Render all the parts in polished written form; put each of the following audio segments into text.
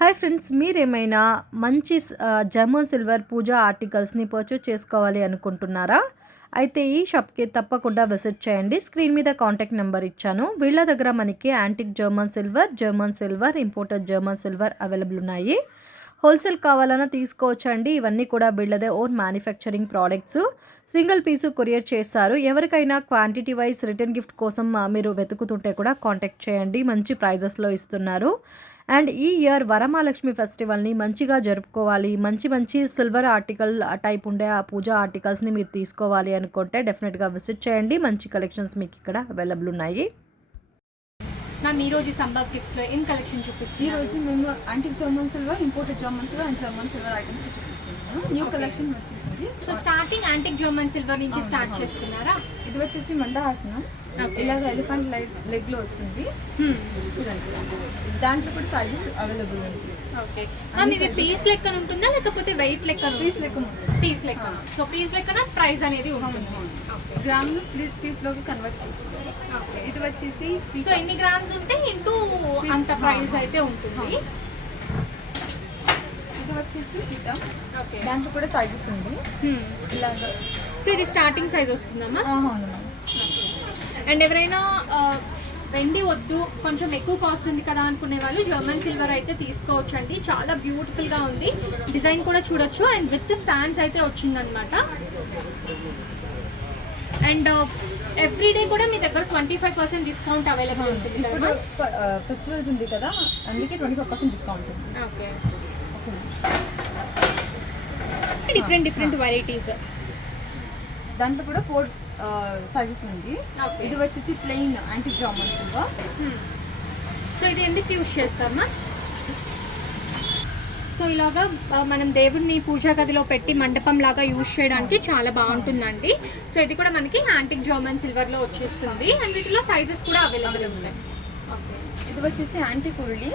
Hi friends, మీరేమైనా మంచి German silver పూజా ఆర్టికల్స్ని purchase చేసుకోవాలి అనుకుంటున్నారా? అయితే ఈ షాప్కి తప్పకుండా విజిట్ చేయండి. స్క్రీన్ మీద కాంటాక్ట్ నెంబర్ ఇచ్చాను. వీళ్ళ దగ్గర మనకి antique German silver, imported German silver available ఉన్నాయి. హోల్సేల్ కావాలన్నా తీసుకోవచ్చండి. ఇవన్నీ కూడా వీళ్ళదే own manufacturing products. Single piece courier చేస్తారు. ఎవరికైనా క్వాంటిటీ వైజ్ రిటర్న్ గిఫ్ట్ కోసం మీరు వెతుకుతుంటే కూడా కాంటాక్ట్ చేయండి. మంచి ప్రైజెస్లో ఇస్తున్నారు. అండ్ ఈ ఇయర్ వరమహాలక్ష్మి ఫెస్టివల్ని మంచిగా జరుపుకోవాలి, మంచి సిల్వర్ ఆర్టికల్ టైప్ ఉండే ఆ పూజా ఆర్టికల్స్ని మీరు తీసుకోవాలి అనుకుంటే డెఫినెట్గా విజిట్ చేయండి. మంచి కలెక్షన్స్ మీకు ఇక్కడ అవైలబుల్ ఉన్నాయి. మ్యామ్ ఈరోజు సంబర్ గిఫ్ట్స్లో ఏం కలెక్షన్ చూపిస్తాం? ఈరోజు మేము antique German silver, imported German silver and German silver items చూపిస్తున్నాము. న్యూ కలెక్షన్ వచ్చేసింది. So starting antique German silver నుంచి స్టార్ట్ చేస్తున్నారా? ఇది వచ్చేసి మందహాసనం, ఇలాగ ఎలిఫెంట్ లెగ్ లో వస్తుంది. చూడండి, దాంట్లో కూడా సైజెస్ అవైలబుల్ ఉంది. ఓకే మ్యామ్, ఇది పీస్ లెక్కన ఉంటుందా లేకపోతే వెయిట్ లెక్కన? పీస్ లెక్క ఉంటుంది. పీస్ లెక్క. సో పీస్ లెక్కన ప్రైస్ అనేది ఉంటుంది. గ్రామ్ పీస్ లోకి కన్వర్ట్ చేస్తుంది. ఇది వచ్చేసి సో ఎన్ని గ్రామ్స్ ఉంటే ఇంటూ అంత ప్రైస్ అయితే ఉంటుంది. ఇది వచ్చేసి పిటం, ఓకే దాంట్లో కూడా సైజెస్ ఉంది. ఇలాగ సో ఇది స్టార్టింగ్ సైజ్ వస్తుందమ్మా? అవును. అండ్ ఎవరైనా వెండి వద్దు, కొంచెం ఎక్కువ కాస్ట్ ఉంది కదా అనుకునే వాళ్ళు జర్మన్ సిల్వర్ అయితే తీసుకోవచ్చండి. చాలా బ్యూటిఫుల్గా ఉంది, డిజైన్ కూడా చూడొచ్చు. అండ్ విత్ స్టాండ్స్ అయితే వచ్చిందనమాట. అండ్ ఎవ్రీడే కూడా మీ దగ్గర 25% డిస్కౌంట్ అవైలబుల్ ఉంటుంది. ఇప్పుడు ఫెస్టివల్స్ ఉంది కదా, అందుకే 25% డిస్కౌంట్ ఉంది. Okay, different varieties. దాంట్లో కూడా 4 సైజెస్ ఉంది. Okay. ఇది వచ్చేసి plain antique German silver. So ఇది ఎందుకు యూజ్ చేస్తామా? సో ఇలాగా మనం దేవుడిని పూజా గదిలో పెట్టి మండపం లాగా యూజ్ చేయడానికి చాలా బాగుంటుందండి. సో ఇది కూడా మనకి యాంటిక్ జర్మన్ సిల్వర్లో వచ్చేస్తుంది. అండ్ వీటిలో సైజెస్ కూడా అవైలబుల్ ఉన్నాయి. ఇది వచ్చేసి యాంటిక్ ఓల్డీ,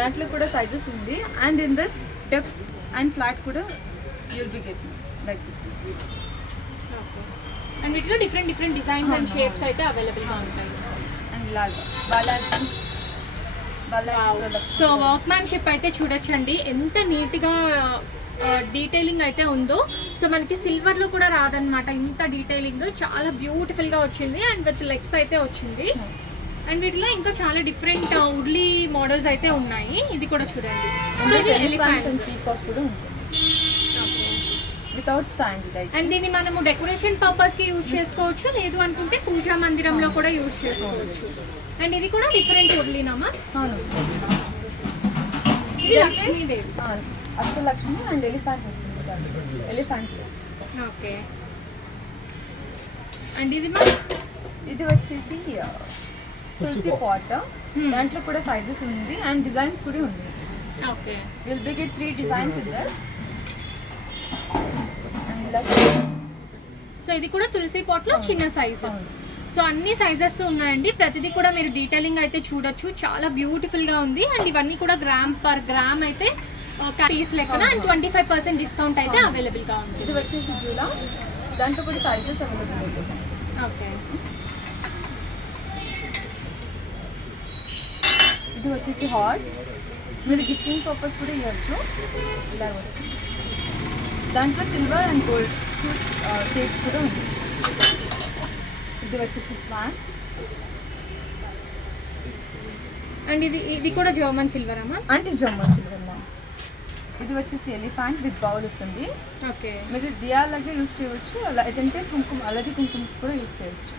దాంట్లో కూడా సైజెస్ ఉంది. And in this depth and flat కూడా you'll be getting like this. And వీటిలో డిఫరెంట్ డిజైన్స్ అండ్ షేప్స్ అయితే అవైలబుల్గా ఉంటాయి. అండ్ ఇలాగా బాలాజీ సో వర్క్మ్యాన్షిప్ అయితే చూడొచ్చండి, ఎంత నీట్గా డీటెయిలింగ్ అయితే ఉందో. సో మనకి సిల్వర్లో కూడా రాదనమాట ఇంత డీటెయిలింగ్, చాలా బ్యూటిఫుల్గా వచ్చింది. అండ్ విత్ లెగ్స్ అయితే వచ్చింది. అండ్ వీటిలో ఇంకా చాలా డిఫరెంట్ ఉర్లీ మోడల్స్ అయితే ఉన్నాయి. ఇది కూడా చూడండి, వితౌట్ స్టాండ్. అండ్ దీన్ని మనము డెకరేషన్ పర్పస్ కి యూజ్ చేసుకోవచ్చు, లేదు అనుకుంటే పూజా మందిరంలో కూడా యూజ్ చేసుకోవచ్చు. అండ్ ఇది కూడా డిఫరెంట్ ఉర్లీనమ్మా. అవును, ఇది లక్ష్మీదేవి, అష్టలక్ష్మి అండ్ ఎలిఫెంట్ వస్తుంది. ఎలిఫెంట్. ఓకే. అండ్ ఇది వచ్చేసి తులసి పాట్, దాంట్లో కూడా సైజెస్ ఉంది అండ్ డిజైన్స్ కూడా ఉంది. Okay, will be get 3 designs in this. So ఇది కూడా తులసి పాట్ లో చిన్న సైజు. సో అన్ని సైజెస్ ఉన్నాయండి, ప్రతిదీ కూడా మీరు డీటెయిలింగ్ అయితే చూడొచ్చు. చాలా బ్యూటిఫుల్ గా ఉంది. అండ్ ఇవన్నీ కూడా గ్రామ్ పర్ గ్రామ్ అయితే పీస్ లెక్కన అండ్ 25% డిస్కౌంట్ అయితే అవైలబుల్ గా ఉంది. ఇది వచ్చేసి జూలా, దాంట్లో కూడా సైజెస్ అవైలబుల్ అవుతుంది. ఓకే. ఇది వచ్చేసి హార్ట్స్, మీరు గిఫ్టింగ్ పర్పస్ కూడా ఇవ్వచ్చు. ఇలా వస్తుంది. దాంట్లో సిల్వర్ అండ్ గోల్డ్ టేప్స్ కూడా ఉంది. ఇది వచ్చేసి స్వాన్. అండ్ ఇది కూడా జర్మన్ సిల్వర్ అమ్మా? Antique German silver. ఇది వచ్చేసి ఎలిఫెంట్ విత్ బౌల్ వస్తుంది. ఓకే. మీరు దియాలాగా యూజ్ చేయవచ్చు, లేదంటే అలది కుంకుమ కూడా యూజ్ చేయవచ్చు.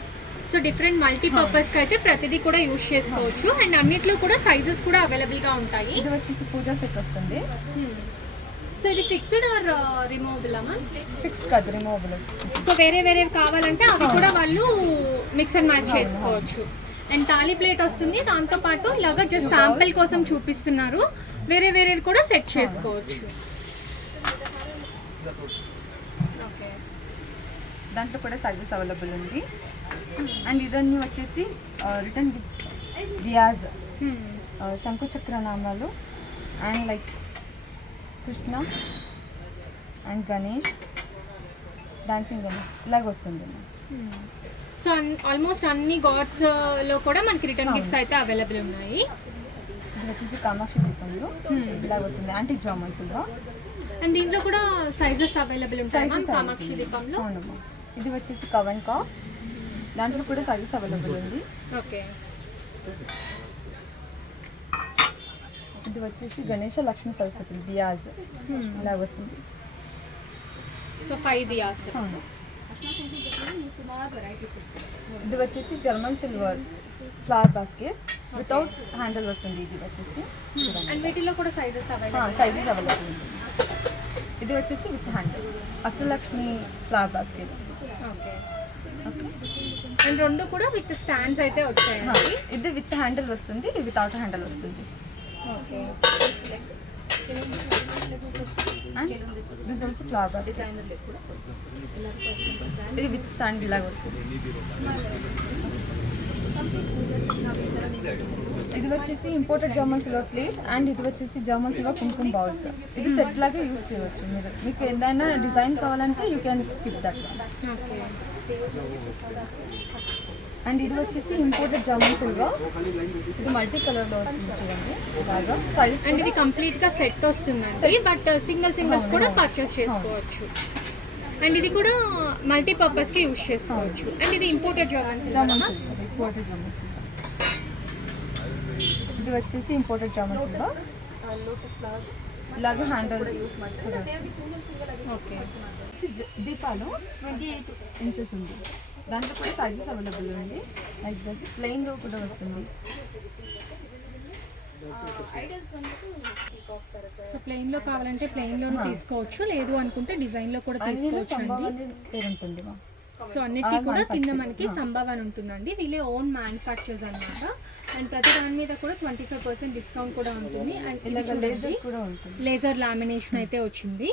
సో డిఫరెంట్ మల్టీపర్పస్ కి అయితే ప్రతిదీ కూడా యూజ్ చేసుకోవచ్చు. అండ్ అన్నిట్లో కూడా సైజెస్ కూడా అవైలబుల్ గా ఉంటాయి. ఇది వచ్చేసి పూజా సెట్ వస్తుంది. సో ఇది ఫిక్స్డ్ ఆర్ రిమూవబుల్ అమ్మా? ఫిక్స్డ్ కాదు, రిమూవబుల్. సో వేరే కావాలంటే అవి కూడా వాళ్ళు మిక్స్ అండ్ మ్యాచ్ చేసుకోవచ్చు. అండ్ తాళీ ప్లేట్ వస్తుంది, దాంతో పాటు ఇలాగా జస్ట్ శాంపిల్ కోసం చూపిస్తున్నారు. వేరేవి కూడా సెట్ చేసుకోవచ్చు. ఓకే. దాంట్లో కూడా సైజెస్ అవైలబుల్ ఉంది. అండ్ ఇదన్నీ వచ్చేసి రిటర్న్ గిఫ్ట్స్, దియాజ్, శంకు చక్ర నామాలు and like Krishna and Ganesh, dancing Ganesh ఇలాగ వస్తుంది. సో ఆల్మోస్ట్ అన్ని గాడ్స్ లో కూడా మనకి రిటర్న్ గిఫ్ట్స్ అయితే అవైలబుల్ ఉన్నాయి. ఇది వచ్చేసి కామాక్షి దీపంలో ఇలాగ వస్తుంది యాంటిక్ జామన్ సిల్వర్. అండ్ దీంట్లో కూడా సైజెస్ అవైలబుల్ ఉంటాయి Sizes కామాక్షి available. దీపంలో. అవునమ్మా. ఇది వచ్చేసి కవన్ కా, దాంట్లో కూడా సైజెస్ అవైలబుల్ ఉంది. ఓకే. ఇది వచ్చేసి గణేష లక్ష్మీ సరస్వతి దియాజ్ ఇలా వస్తుంది. సో 5 దియాస్. అవును. ఇది వచ్చేసి German silver flower basket without handle వస్తుంది. ఇది వచ్చేసి అండ్ వీటిలో కూడా సైజెస్ అవైలబుల్. సైజెస్ అవైలబుల్ ఉంది. ఇది వచ్చేసి with handle Ashtalakshmi flower basket. Okay. Okay. And రెండు కూడా విత్ స్టాండ్స్ అయితే వచ్చాయండి. ఇది విత్ హ్యాండిల్ వస్తుంది, ఇది వితౌట్ హ్యాండిల్ వస్తుంది. Okay. And this also flower basket. ఇది విత్ స్టాండ్ ఇలాగ వస్తుంది. ఇది వచ్చేసి imported German silver plates and ఇది వచ్చేసి జర్మన్ సిల్వర్ కుంకుమ బౌల్స్. ఇది సెట్ లాగా యూజ్ చేయవచ్చు మీరు. మీకు ఏదైనా డిజైన్ కావాలంటే you can skip that. Okay. And ఇది వచ్చేసి ఇంపోర్టెడ్ జర్మన్ సిల్వర్. ఇది మల్టీ కలర్లో వస్తుంది చూడండి ఇలాగా. సైజ్ అండ్ ఇది కంప్లీట్ గా సెట్ వస్తుందండి, బట్ సింగిల్స్ కూడా పర్చేస్ చేసుకోవచ్చు. అండ్ ఇది కూడా మల్టీ పర్పస్ కి యూజ్ చేసుకోవచ్చు. అండ్ ఇది imported German German silver, imported German silver. ఇది వచ్చేసి ఇంపోర్టెడ్ జర్మన్ సిల్వర్. ఇలాగ హ్యాండిల్. ఓకే. దీపాలు 28 ఇంచెస్ ఉంది. దాంట్లో కూడా సైజెస్ అవైలబుల్ ఉంది. లైక్ దిస్ ప్లెయిన్లో కూడా వస్తుంది. సో ప్లెయిన్ లో కావాలంటే ప్లెయిన్ లో తీసుకోవచ్చు, లేదు అనుకుంటే డిజైన్ లో కూడా అన్నిలో తీసుకోవచ్చు సంభవం అండి. అనే పేరు ఉంటుంది మా. సో అన్నిటికీ కూడా కింద మనకి సంభవ్ అని ఉంటుందండి. వీళ్ళే ఓన్ మ్యానుఫ్యాక్చర్స్ అన్నమాట. అండ్ ప్రతి దాని మీద కూడా 25% డిస్కౌంట్ కూడా ఉంటుంది. అండ్ ఇలాగ లేజర్ కూడా ఉంటుంది. లేజర్ లామినేషన్ అయితే వచ్చింది.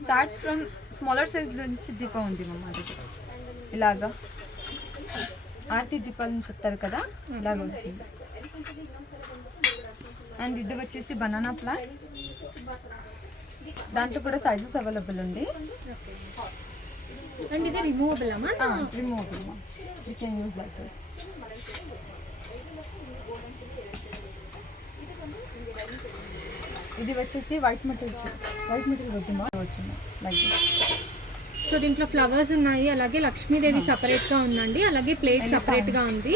స్టార్ట్స్ ఫ్రమ్ స్మాలర్ సైజ్ నుంచి దీపం ఉంది మమ్మ. అది ఇలాగా ఆర్తి దీపాలు అని చెప్తారు కదా, ఇలాగ వస్తుంది. అండ్ ఇది వచ్చేసి బనానా ప్లాంట్. దాంట్లో కూడా సైజెస్ అవైలబుల్ ఉంది. అండ్ ఇది రిమూవబుల్ అమ్మా. Removable you can use like this. ఇది వచ్చేసి వైట్ మెటీరియల్ వద్దుమా వచ్చింది లైక్ దిస్. సో దీంట్లో ఫ్లవర్స్ ఉన్నాయి, అలాగే లక్ష్మీదేవి సపరేట్గా ఉందండి, అలాగే ప్లేట్ సపరేట్గా ఉంది.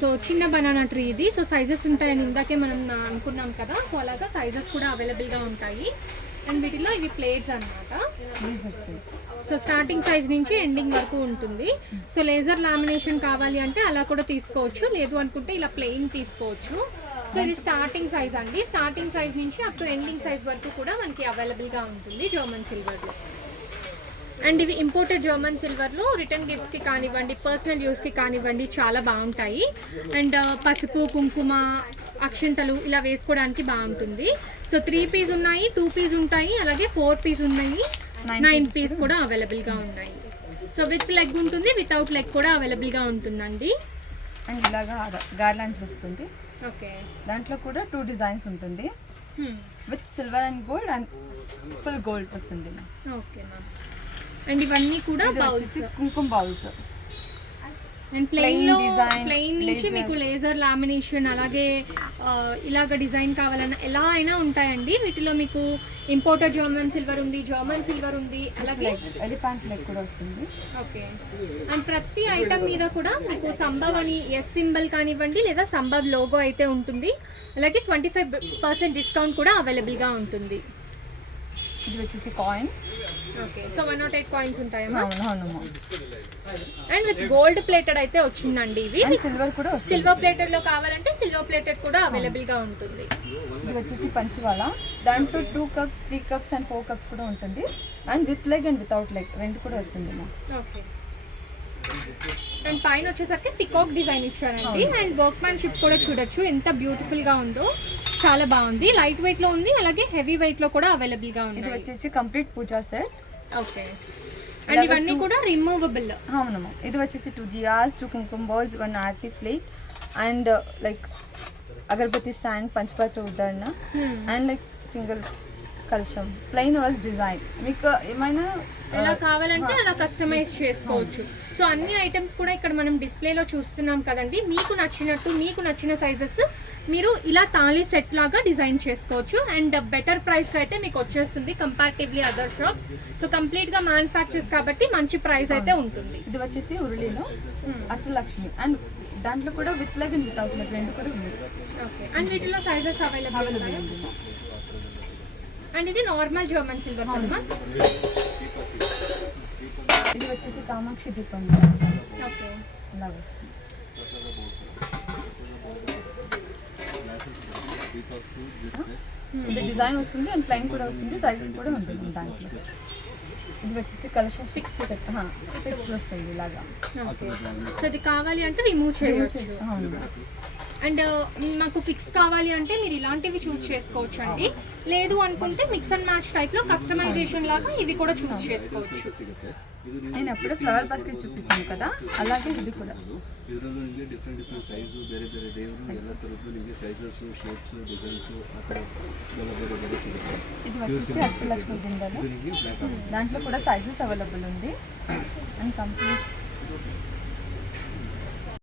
సో చిన్న బనానా ట్రీ ఇది. సో సైజెస్ ఉంటాయని ఇందాకే మనం అనుకున్నాం కదా, సో అలాగా సైజెస్ కూడా అవైలబుల్గా ఉంటాయి. అండ్ వీటిలో ఇవి ప్లేట్స్ అన్నమాట. సో స్టార్టింగ్ సైజ్ నుంచి ఎండింగ్ వరకు ఉంటుంది. సో లేజర్ లామినేషన్ కావాలి అంటే అలా కూడా తీసుకోవచ్చు, లేదు అనుకుంటే ఇలా ప్లెయిన్ తీసుకోవచ్చు. సో ఇది స్టార్టింగ్ సైజ్ అండి. స్టార్టింగ్ సైజ్ నుంచి అప్ టు ఎండింగ్ సైజ్ వరకు కూడా మనకి అవైలబుల్గా ఉంటుంది జర్మన్ సిల్వర్లో. అండ్ ఇవి ఇంపోర్టెడ్ జర్మన్ సిల్వర్లో రిటర్న్ గిఫ్ట్స్కి కానివ్వండి, పర్సనల్ యూస్కి కానివ్వండి చాలా బాగుంటాయి. అండ్ పసుపు, కుంకుమ, అక్షింతలు ఇలా వేసుకోవడానికి బాగుంటుంది. సో 3 పీస్ ఉన్నాయి, 2 పీస్ ఉంటాయి, అలాగే 4 పీస్ ఉన్నాయి, 9 పీస్ కూడా అవైలబుల్గా ఉన్నాయి. సో విత్ లెగ్ ఉంటుంది, వితౌట్ లెగ్ కూడా అవైలబుల్గా ఉంటుందండి. అండ్ ఇలాగా గార్లాండ్స్ వస్తుంది. ఓకే. దాంట్లో కూడా 2 డిజైన్స్ ఉంటుంది. With silver and gold and full gold వస్తుంది. Okay ma'am. అండ్ ఇవన్నీ కూడా బౌల్స్, కుంకుమ బౌల్స్. అండ్ ప్లెయిన్ నుంచి మీకు లేజర్ లామినేషన్ అలాగే ఇలాగ డిజైన్ కావాలన్నా ఎలా అయినా ఉంటాయండి. వీటిలో మీకు ఇంపోర్టెడ్ జర్మన్ సిల్వర్ ఉంది, అలాగే ఎలిఫెంట్ లెగ్ కూడా వస్తుంది. ఓకే. అండ్ ప్రతి ఐటమ్ మీద కూడా మీకు సంభవ్ అని ఎస్ సింబల్ కానివ్వండి లేదా సంభవ్ లోగో అయితే ఉంటుంది. అలాగే 25% డిస్కౌంట్ కూడా అవైలబుల్గా ఉంటుంది. ఇది వచ్చేసి కాయిన్స్. ఓకే. సో 108 కాయిన్స్ ఉంటాయమ్మా. అవునమ్మా. అండ్ విత్ గోల్డ్ ప్లేటెడ్ అయితే వచ్చిందండి. ఇవి సిల్వర్ కూడా వస్తుంది. సిల్వర్ ప్లేటెడ్ లో కావాలంటే సిల్వర్ ప్లేటెడ్ కూడా అవైలబుల్ గా ఉంటుంది. ఇది వచ్చేసి పంచవాల. దాంట్లో 2 కప్స్, 3 కప్స్ అండ్ 4 కప్స్ కూడా ఉంటుంది. And with leg and without leg రెండు కూడా వస్తుంది. ఓకే. అండ్ పైన వచ్చేసరికి పికాక్ డిజైన్ ఇచ్చారండి. అండ్ వర్క్ మ్యాన్షిప్ కూడా చూడొచ్చు ఎంత బ్యూటిఫుల్ గా ఉందో, చాలా బాగుంది. లైట్ వెయిట్ లో ఉంది, అలాగే హెవీ వెయిట్ లో కూడా అవైలబుల్ గా ఉంది. ఇది వచ్చేసి complete puja set. Okay. And ఇవన్నీ కూడా రిమూవబుల్. అవునమ్మా. ఇది వచ్చేసి 2 diyas, 2 kumkuma bowls, 1 aarti plate and like agarbatti stand, panchapatra ఉదాహరణ అండ్ లైక్ సింగిల్ కలశం ప్లెయిన్ వాజ్ డిజైన్. మీకు ఏమైనా ఎలా కావాలంటే అలా కస్టమైజ్ చేసుకోవచ్చు. సో అన్ని ఐటమ్స్ కూడా ఇక్కడ మనం డిస్ప్లేలో చూస్తున్నాం కదండి. మీకు నచ్చినట్టు మీకు నచ్చిన సైజెస్ మీరు ఇలా తాళీ సెట్ లాగా డిజైన్ చేసుకోవచ్చు. అండ్ బెటర్ ప్రైస్ అయితే మీకు వచ్చేస్తుంది కంపారిటివ్లీ అదర్ షాప్స్. సో కంప్లీట్గా మ్యానుఫ్యాక్చర్స్ కాబట్టి మంచి ప్రైస్ అయితే ఉంటుంది. ఇది వచ్చేసి ఉరుళిలో అష్టలక్ష్మి అండ్ దాంట్లో కూడా with leg and without leg రెండు కూడా ఉంది. ఓకే. అండ్ వీటిలో సైజెస్ అవైలబుల్ ఉంది. అండ్ ఇది నార్మల్ జర్మన్ సిల్వర్ కదమ్మా. ఇది వచ్చేసి కామాక్షి దీపం ఓకే. ఇలా వస్తుంది. ఇది డిజైన్ వస్తుంది అండ్ ప్లెయిన్ కూడా వస్తుంది, సైజెస్ కూడా ఉంటుంది దాంట్లో. ఇది వచ్చేసి కలశ ఫిక్స్ సెట్ ఫిక్స్ వస్తుంది ఇలాగా. ఓకే. సో ఇది కావాలి అంటే రిమూవ్ చేయవచ్చు. అండ్ మాకు ఫిక్స్ కావాలి అంటే మీరు ఇలాంటివి చూస్ చేసుకోవచ్చు అండి. లేదు అనుకుంటే మిక్స్ అండ్ మ్యాచ్ టైప్లో కస్టమైజేషన్ లాగా ఇవి కూడా చూస్ చేసుకోవచ్చు. నేను అప్పుడు ఫ్లవర్ బాస్కెట్ చూపిస్తాను కదా, అలాగే ఇది కూడా. ಇದರಲ್ಲೂ ನಿಮಗೆ ಡಿಫ್ರೆಂಟ್ ಸೈಜು ಬೇರೆ ಬೇರೆ ದೇವರು ಎಲ್ಲ ಥರದ್ದು ನಿಮಗೆ ಸೈಜಸ್ಸು ಶೇಪ್ಸು ಡಿಸೈನ್ಸು ಆ ಥರ ಎಲ್ಲ ಬೇರೆ ಬೇರೆ ಸಿಗುತ್ತೆ. ఇది వచ్చేసి అష్టలక్ష్మి దిండలు, ಇದು ನಿಮಗೆ ಬ್ಲ್ಯಾಕ್ ಆಗುತ್ತೆ. దాంట్లో కూడా సైజెస్ అవైలబుల్ ఉంది అండ్ కంప్లీట్